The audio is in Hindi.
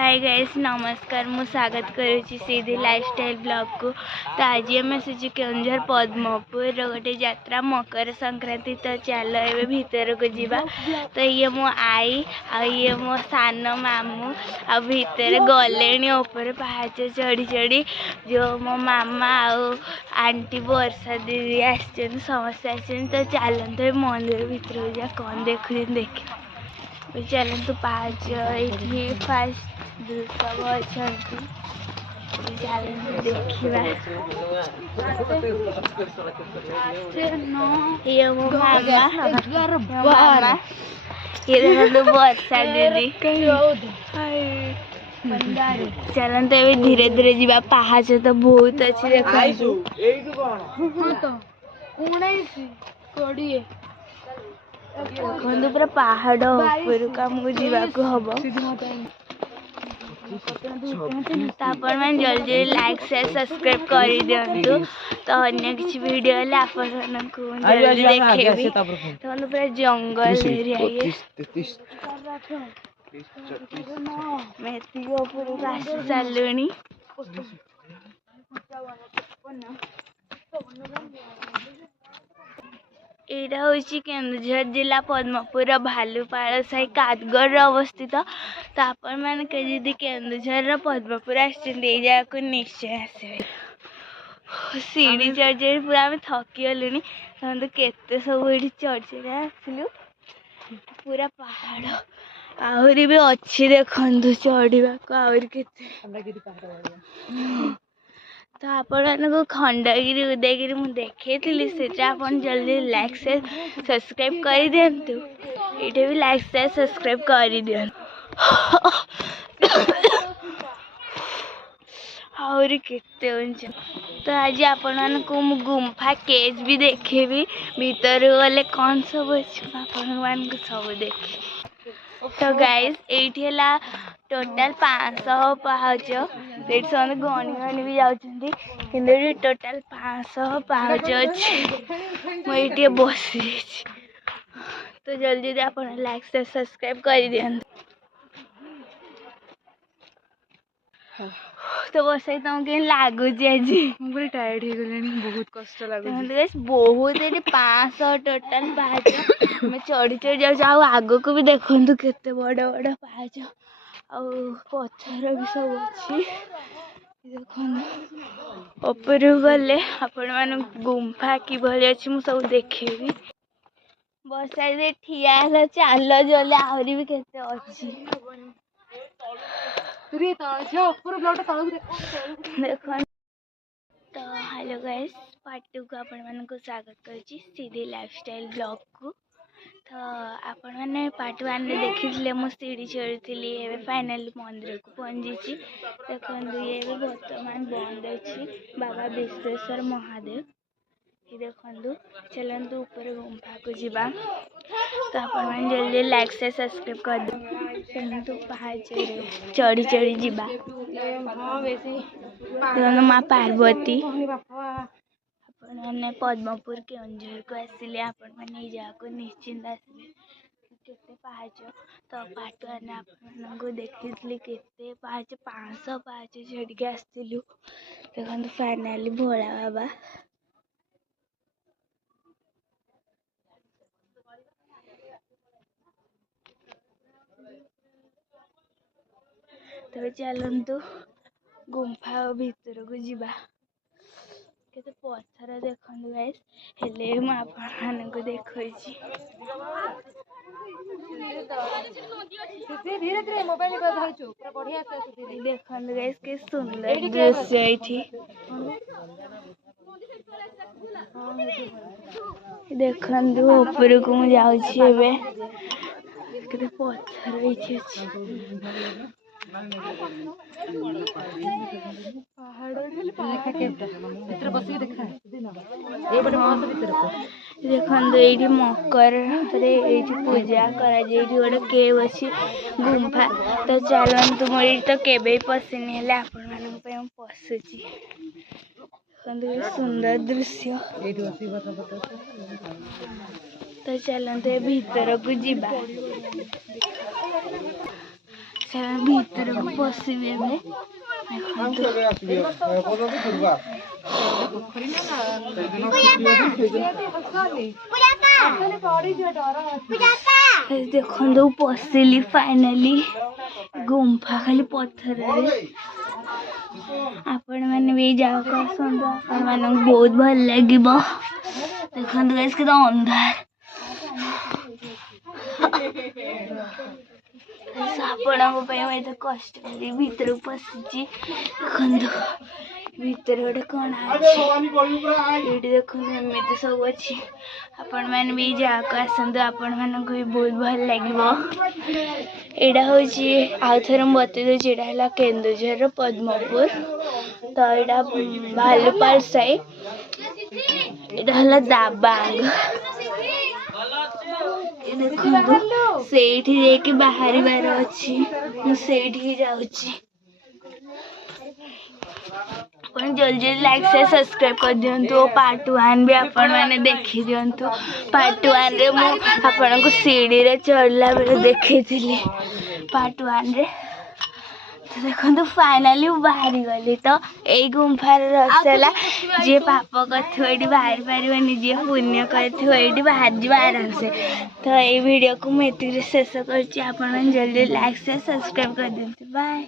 हाय गाइस नमस्कार मु स्वागत करुच्ची सीधी लाइफस्टाइल ब्लॉग को। तो आज आम आसी केउंझर पद्मपुर गोटे यात्रा मकर संक्रांति। तो चल ए भीतर को जीवा। तो ये मो आई आ ये मो सान मामू आ भीतर गले ऊपर पहाच चढ़ी चढ़ी जो मो मामा आंटी वर्षा दीदी आसचन समस्त आसचन। तो चलते मंदिर भीतर जा कौन देखु देख चलतु पाँच ये फास्ट सब अच्छा चलतु देखा ये मो मामा ये देखो वर्षा दीदी चलते ए धीरे धीरे जीवा पहाच तो बहुत अच्छी देखो देखो पूरा पहाड़ ऊपर आमको जावाक हम मैंने जल्दी लाइक शेयर सब्सक्राइब कर दिंतु। तो अन्य किसी वीडियो जल्दी देखेबी। तो पूरा जंगल एरिया मेथी ऊपर आसी सारे यहाँ हूँ केन्दुझर जिला पद्मपुर भालुपाल साई कादगढ़ अवस्थित। तो आपण मैंने कहीं केन्दुझर पद्मपुर आजा को निश्चय आसवे। सीढ़ी चढ़ चढ़ी पूरा आम थकी गलु। तो केते सब ये चढ़ चढ़ आसलु पूरा पहाड़ आहरी भी अच्छी देखु चढ़ा को आहरी केते। तो आपको खंडगिरी उदयगिरी मुझे देखी से जल्दी लाइक शेयर सब्सक्राइब कर दिंतु। ये भी लाइक शेयर सब्सक्राइब कर दिंतु। आहरी केते उंच। तो आज आपण को गुंफा केज भी देखेबी भीतर गले कौन सब अच्छे आपण को सब देखे। तो गाइस ये टोटाल 500 पाहच से गणी गणी भी जाऊँगी कि टोटाल 500 पाहच अच्छे मुझे बस। तो जल्दी आप लाइक से सब्सक्राइब कर दिखाँ। तो बस तुमको लगुच आज पूरा टायर्ड हो गले बहुत कष्ट लगे बहुत ये 500 टोटाल पाहच मैं चढ़ी चढ़ी जाऊँ आग को भी देखु केते बड़ बड़ पाहच आ पत्थर भी सब अच्छी देखो ऊपर गले आपण मान गुंफा किभली अच्छी मुझे सब देखेबी। बस ठिया चाल जले आहरी भी केते अच्छी देखो। तो हेलो गाइस पार्ट 2 को आपण मान को स्वागत करुच्ची सीधी लाइफस्टाइल ब्लॉग को। तो आपण मैंने पार्ट 1 में देखी मु सीढ़ी चढ़ी एवं फाइनाली मंदिर को पहुंची। देखो ये भी बर्तमान बंद अच्छी बाबा विश्वेश्वर महादेव ये देखु। चलतु ऊपर गुंफा को जीवा। तो आप जल्दी लाइक से सब्सक्राइब कर दो। चलतु पहाड़ चढ़ी चढ़ी जीवा। देखो माँ पार्वती आपने पद्मपुर केउंझर को आसिले आपण मैंने जाको निश्चिंत आसबे केते पाहच। तो पार्ट 1 में आपको देखी केते पाहच 500 पाहच चढ़ के आसलु। देखो फाइनाली भोला बाबा तो चलतु गुंफा भीतर को जीवा। केते पत्थर देखु गाइस हेले को देखी धीरे धीरे मोबाइल देखु गाइस के सुंदर दृश्य ये देखु ऊपर को मुझे जाऊँगी केते पत्थर ये देखो ये मकर पूजा कर गोटे केव अच्छी गुंफा। तो चलतु मोर तो केवे पशिनी हेले आपण मान पशुची सुंदर दृश्य। तो चलते भीतर को जीवा। से भीतर को पशिबे में देखो पशिली फाइनाली गुंफा खाली पत्थर आपण मैंने भी जाओ आपण मान बहुत भल लगे देखो गाइस के अंधार आपण तो कष्ट कर भीतर पशि भीतर गोटे कौन ये देख एमती सब अच्छी आपण मैंने भी जाक आसतु आपण मानक भी बहुत भल लगे। यहाँ हूँ आउ थे बतई दूसरी यहाँ केन्दुझर पद्मपुर तो यहाँ भालुपाल साई यहाँ दाबांग देखो से बाहर बार अच्छी मुझे जाऊँगी जल्दी जल्दी लाइक से सब्सक्राइब कर दिंतु पार्ट 1 भी आपण मैंने देखी दिंतु पार्ट 1 रे मु आपण को सीढ़ी रे चढ़ला बेले देखी थी पार्ट 1 रे तो देखो फाइनाली बाहरी गली तो यही गुंफार रसला जी पाप कर बाहर पारे जी पुण्य कर बाहर जा आराम से तो ये वीडियो को मुझे शेष कर जल्दी लाइक से सब्सक्राइब कर दिंतु बाय।